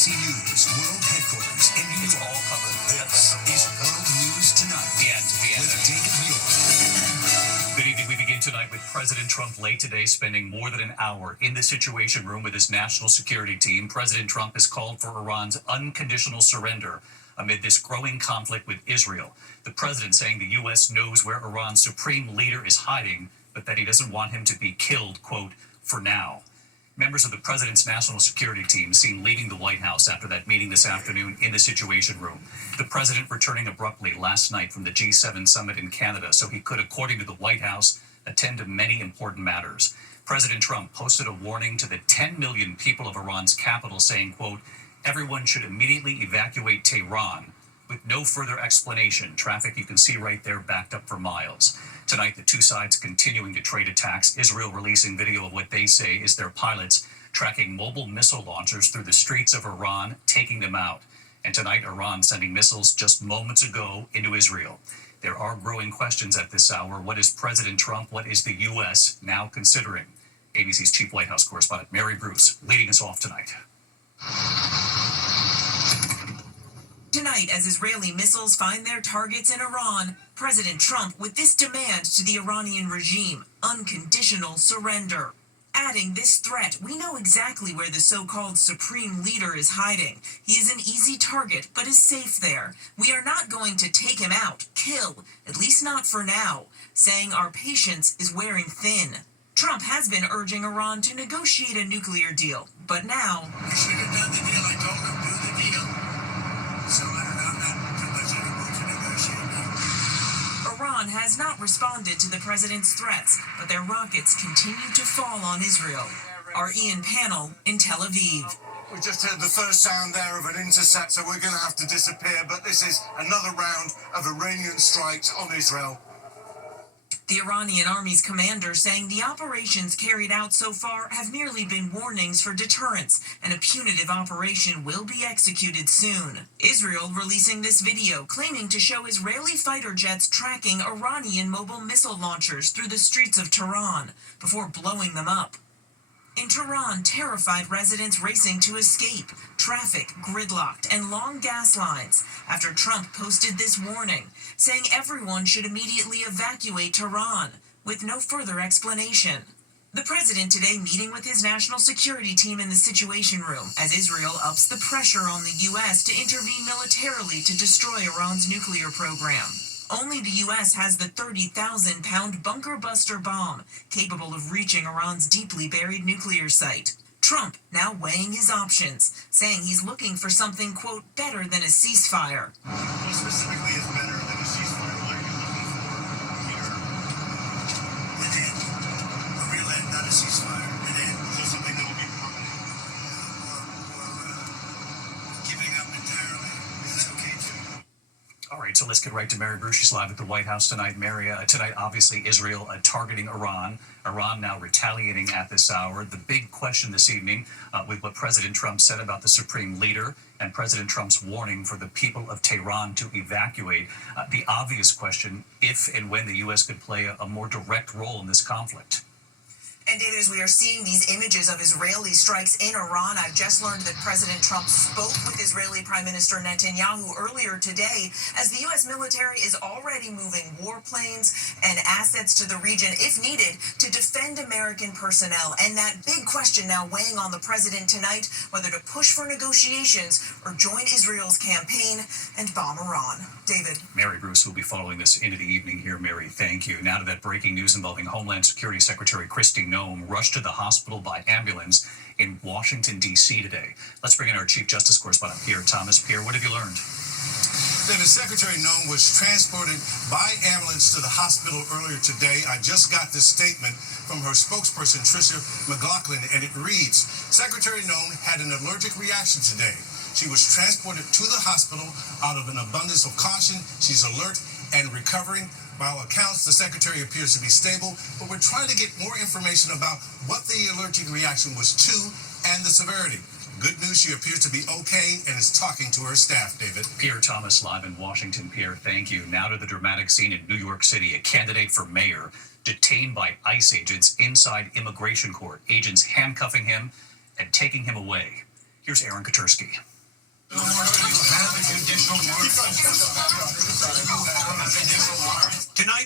ABC News World Headquarters in New York. It's all covered. This is World News Tonight with David Muir. Good evening. We begin tonight with President Trump late today spending more than an hour in the Situation Room with his national security team. President Trump has called for Iran's unconditional surrender amid this growing conflict with Israel. The president saying the U.S. knows where Iran's supreme leader is hiding, but that he doesn't want him to be killed, quote, for now. Members of the president's national security team seen leaving the White House after that meeting this afternoon in the Situation Room. The president returning abruptly last night from the G7 summit in Canada so he could, according to the White House, attend to many important matters. President Trump posted a warning to the 10 million people of Iran's capital saying, quote, everyone should immediately evacuate Tehran with no further explanation. Traffic you can see right there backed up for miles. Tonight, the two sides continuing to trade attacks, Israel releasing video of what they say is their pilots tracking mobile missile launchers through the streets of Iran, taking them out. And tonight, Iran sending missiles just moments ago into Israel. There are growing questions at this hour. What is President Trump, what is the U.S. now considering? ABC's chief White House correspondent Mary Bruce leading us off tonight. Tonight, as Israeli missiles find their targets in Iran, President Trump with this demand to the Iranian regime, unconditional surrender. Adding this threat, we know exactly where the so-called supreme leader is hiding. He is an easy target, but is safe there. We are not going to take him out, kill, at least not for now, saying our patience is wearing thin. Trump has been urging Iran to negotiate a nuclear deal, but now... I should have done the deal. I told him do the deal. So I'm not too much in a mood to negotiate now. Iran has not responded to the president's threats, but their rockets continue to fall on Israel. Our Ian Pannell in Tel Aviv. We just heard the first sound there of an intercept, so we're going to have to disappear. But this is another round of Iranian strikes on Israel. The Iranian army's commander saying the operations carried out so far have merely been warnings for deterrence, and a punitive operation will be executed soon. Israel releasing this video claiming to show Israeli fighter jets tracking Iranian mobile missile launchers through the streets of Tehran before blowing them up. In Tehran, terrified residents racing to escape, traffic gridlocked, and long gas lines after Trump posted this warning, saying everyone should immediately evacuate Tehran with no further explanation. The president today meeting with his national security team in the Situation Room as Israel ups the pressure on the U.S. to intervene militarily to destroy Iran's nuclear program. Only the U.S. has the 30,000-pound bunker buster bomb capable of reaching Iran's deeply buried nuclear site. Trump now weighing his options, saying he's looking for something, quote, better than a ceasefire. What specifically is better than a ceasefire? What are you looking for here? An end. A real end, not a ceasefire. An end. So something that will be permanent. Or giving up entirely. Is that okay, too? All right, so let's get right to Mary Bruce. She's live at the White House tonight. Mary, tonight, obviously, Israel targeting Iran. Iran now retaliating at this hour. The big question this evening with what President Trump said about the supreme leader and President Trump's warning for the people of Tehran to evacuate. The obvious question, if and when the U.S. could play a more direct role in this conflict. And David, as we are seeing these images of Israeli strikes in Iran, I've just learned that President Trump spoke with Israeli Prime Minister Netanyahu earlier today as the U.S. military is already moving warplanes and assets to the region, if needed, to defend American personnel. And that big question now weighing on the president tonight, whether to push for negotiations or join Israel's campaign and bomb Iran. David. Mary Bruce will be following this into the evening here. Mary, thank you. Now to that breaking news involving Homeland Security Secretary Kristi Noem rushed to the hospital by ambulance in Washington, D.C. today. Let's bring in our Chief Justice Correspondent, Pierre Thomas. Pierre, what have you learned? David, Secretary Noem was transported by ambulance to the hospital earlier today. I just got this statement from her spokesperson, Tricia McLaughlin, and it reads, Secretary Noem had an allergic reaction today. She was transported to the hospital out of an abundance of caution. She's alert and recovering. By all accounts, the secretary appears to be stable, but we're trying to get more information about what the allergic reaction was to and the severity. Good news, she appears to be okay and is talking to her staff, David. Pierre Thomas live in Washington. Pierre, thank you. Now to the dramatic scene in New York City. A candidate for mayor detained by ICE agents inside immigration court. Agents handcuffing him and taking him away. Here's Aaron Katersky. Tonight,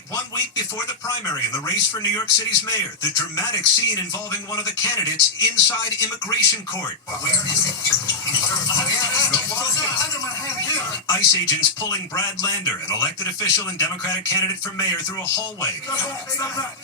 1 week before the primary in the race for New York City's mayor, the dramatic scene involving one of the candidates inside immigration court. Where is it? ICE agents pulling Brad Lander, an elected official and Democratic candidate for mayor, through a hallway,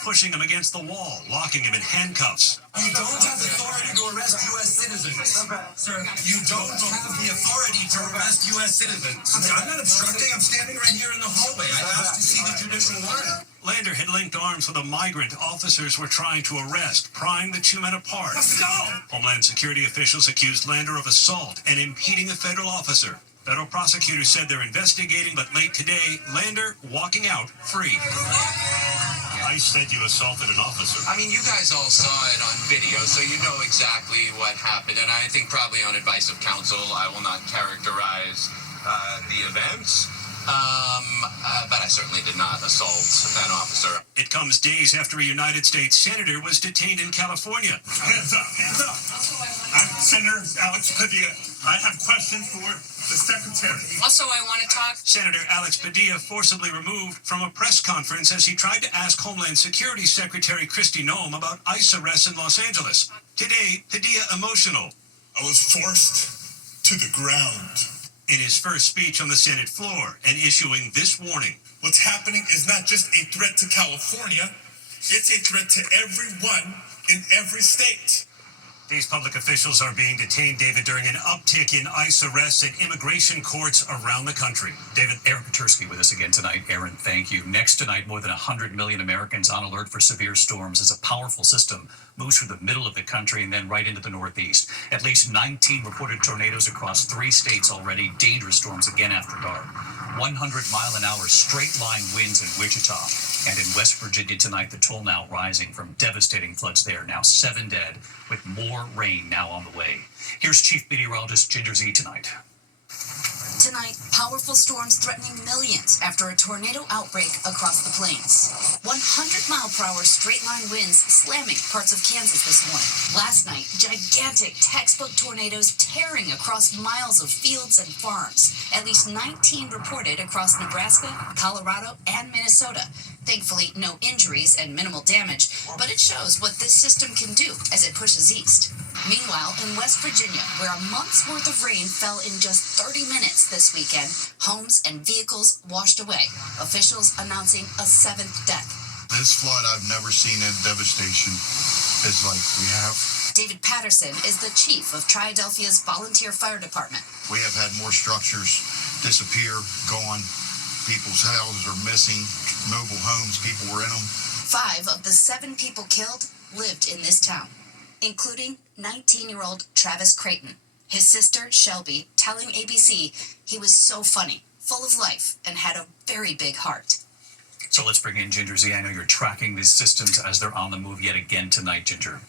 pushing him against the wall, locking him in handcuffs. You don't have the authority to arrest U.S. citizens. Sir, you don't have the authority to arrest U.S. citizens. I'm not obstructing. I'm standing right here in the hallway. I asked to see the judicial warrant. Lander had linked arms with a migrant officers were trying to arrest, prying the two men apart. Let's go! Homeland Security officials accused Lander of assault and impeding a federal officer. Federal prosecutors said they're investigating, but late today, Lander walking out free. ICE said you assaulted an officer. I mean, you guys all saw it on video, so you know exactly what happened. And I think probably on advice of counsel, I will not characterize the events. But I certainly did not assault an officer. It comes days after a United States senator was detained in California. Hands up, hands up. I'm Senator Alex Padilla. I have questions for the secretary. Also, I want to talk. Senator Alex Padilla forcibly removed from a press conference as he tried to ask Homeland Security Secretary Kristi Noem about ICE arrests in Los Angeles. Today, Padilla emotional. I was forced to the ground. In his first speech on the Senate floor and issuing this warning. What's happening is not just a threat to California, it's a threat to everyone in every state. These public officials are being detained, David, during an uptick in ICE arrests at immigration courts around the country. David, Aaron Petersky with us again tonight. Aaron, thank you. Next tonight, more than 100 million Americans on alert for severe storms as a powerful system moves through the middle of the country and then right into the Northeast. At least 19 reported tornadoes across 3 states already. Dangerous storms again after dark. 100-mile-an-hour straight-line winds in Wichita. And in West Virginia tonight, the toll now rising from devastating floods there. Now 7 dead, with more rain now on the way. Here's Chief Meteorologist Ginger Zee tonight. Tonight, powerful storms threatening millions after a tornado outbreak across the plains. 100-mile-per-hour straight-line winds slamming parts of Kansas this morning. Last night, gigantic textbook tornadoes tearing across miles of fields and farms. At least 19 reported across Nebraska, Colorado, and Minnesota. Thankfully, no injuries and minimal damage, but it shows what this system can do as it pushes east. Meanwhile, in West Virginia, where a month's worth of rain fell in just 30 minutes this weekend, homes and vehicles washed away. Officials announcing a 7th death. This flood, I've never seen a devastation as like we have. David Patterson is the chief of Triadelphia's volunteer fire department. We have had more structures disappear, gone. People's houses are missing. Mobile homes, people were in them. 5 of the 7 people killed lived in this town, including 19-year-old Travis Creighton. His sister, Shelby, telling ABC he was so funny, full of life, and had a very big heart. So let's bring in Ginger Zee. I know you're tracking these systems as they're on the move yet again tonight, Ginger.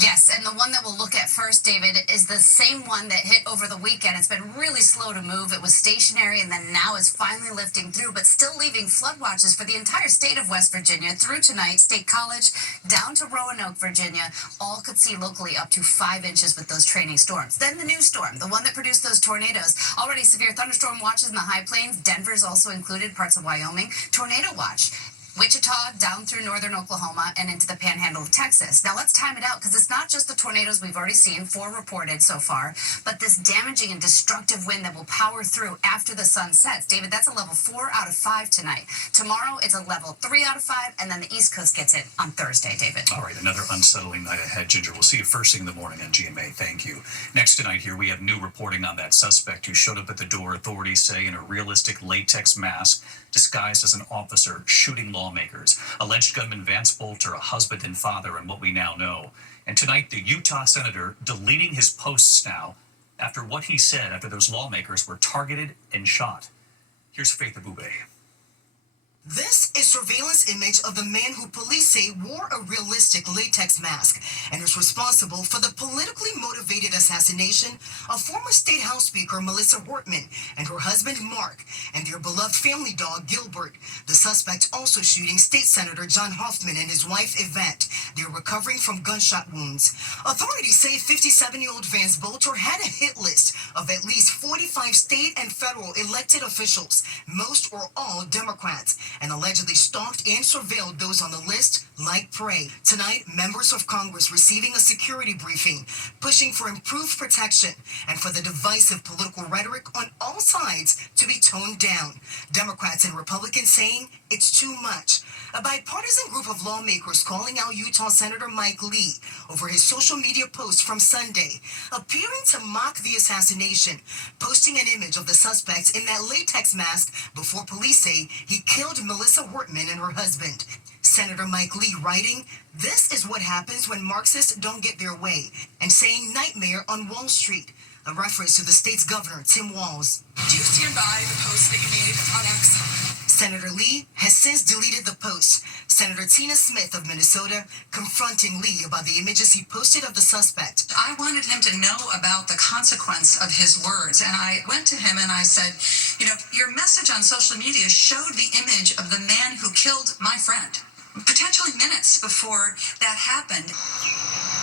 Yes, and the one that we'll look at first, David, is the same one that hit over the weekend. It's been really slow to move. It was stationary, and then now it's finally lifting through, but still leaving flood watches for the entire state of West Virginia through tonight. State College down to Roanoke, Virginia, all could see locally up to 5 inches with those training storms. Then the new storm, the one that produced those tornadoes. Already severe thunderstorm watches in the high plains. Denver's also included, parts of Wyoming. Tornado watch. Wichita down through northern Oklahoma and into the panhandle of Texas. Now let's time it out because it's not just the tornadoes we've already seen, 4 reported so far, but this damaging and destructive wind that will power through after the sun sets. David, that's a level 4 out of 5 tonight. Tomorrow it's a level 3 out of 5, and then the East Coast gets it on Thursday, David. All right, another unsettling night ahead, Ginger. We'll see you first thing in the morning on GMA. Thank you. Next tonight here, we have new reporting on that suspect who showed up at the door, authorities say, in a realistic latex mask, disguised as an officer, shooting lawmakers. Alleged gunman Vance Bolter, a husband and father, and what we now know. And tonight, the Utah senator deleting his posts now after what he said after those lawmakers were targeted and shot. Here's Faith Abube. This is surveillance image of the man who police say wore a realistic latex mask and is responsible for the politically motivated assassination of former State House Speaker Melissa Wortman and her husband Mark and their beloved family dog Gilbert. The suspect also shooting State Senator John Hoffman and his wife Yvette. They're recovering from gunshot wounds. Authorities say 57-year-old Vance Bolter had a hit list of at least 45 state and federal elected officials, most or all Democrats, and allegedly stalked and surveilled those on the list like prey. Tonight, members of Congress receiving a security briefing, pushing for improved protection and for the divisive political rhetoric on all sides to be toned down. Democrats and Republicans saying it's too much. A bipartisan group of lawmakers calling out Utah Senator Mike Lee over his social media post from Sunday, appearing to mock the assassination, posting an image of the suspect in that latex mask before police say he killed Melissa Wortman and her husband. Senator Mike Lee writing, "This is what happens when Marxists don't get their way," and saying nightmare on Wall Street, a reference to the state's governor, Tim Walz. Do you stand by the post that you made on X? Senator Lee has since deleted the post. Senator Tina Smith of Minnesota confronting Lee about the images he posted of the suspect. I wanted him to know about the consequence of his words, and I went to him and I said, you know, your message on social media showed the image of the man who killed my friend, potentially minutes before that happened.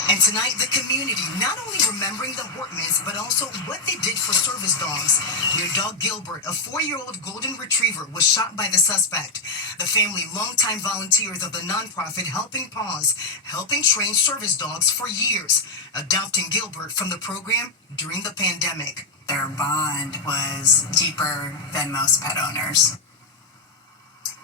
And tonight, the community not only remembering the Wortmans, but also what they did for service dogs. Their dog Gilbert, a 4-year-old golden retriever, was shot by the suspect. The family, longtime volunteers of the nonprofit Helping Paws, helping train service dogs for years, adopting Gilbert from the program during the pandemic. Their bond was deeper than most pet owners.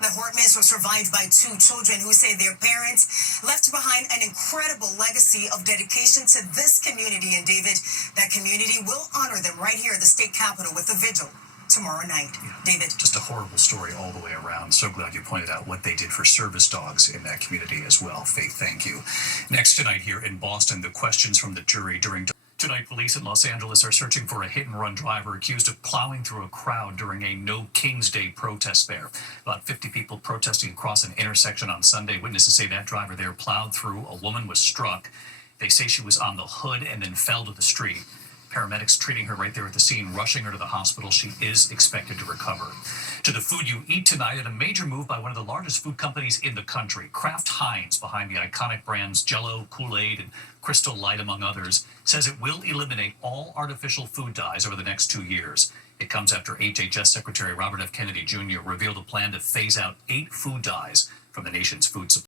The Wortmans were survived by 2 children who say their parents left behind an incredible legacy of dedication to this community. And David, that community will honor them right here at the state capitol with a vigil tomorrow night. David. Just a horrible story all the way around. So glad you pointed out what they did for service dogs in that community as well. Faith, thank you. Next tonight here in Boston, the questions from the jury during... Tonight, police in Los Angeles are searching for a hit-and-run driver accused of plowing through a crowd during a No King's Day protest there. About 50 people protesting across an intersection on Sunday. Witnesses say that driver there plowed through. A woman was struck. They say she was on the hood and then fell to the street. Paramedics treating her right there at the scene, rushing her to the hospital. She is expected to recover. To the food you eat tonight, and a major move by one of the largest food companies in the country. Kraft Heinz, behind the iconic brands Jell-O, Kool-Aid, and Crystal Light, among others, says it will eliminate all artificial food dyes over the next 2 years. It comes after HHS Secretary Robert F. Kennedy Jr. revealed a plan to phase out 8 food dyes from the nation's food supply.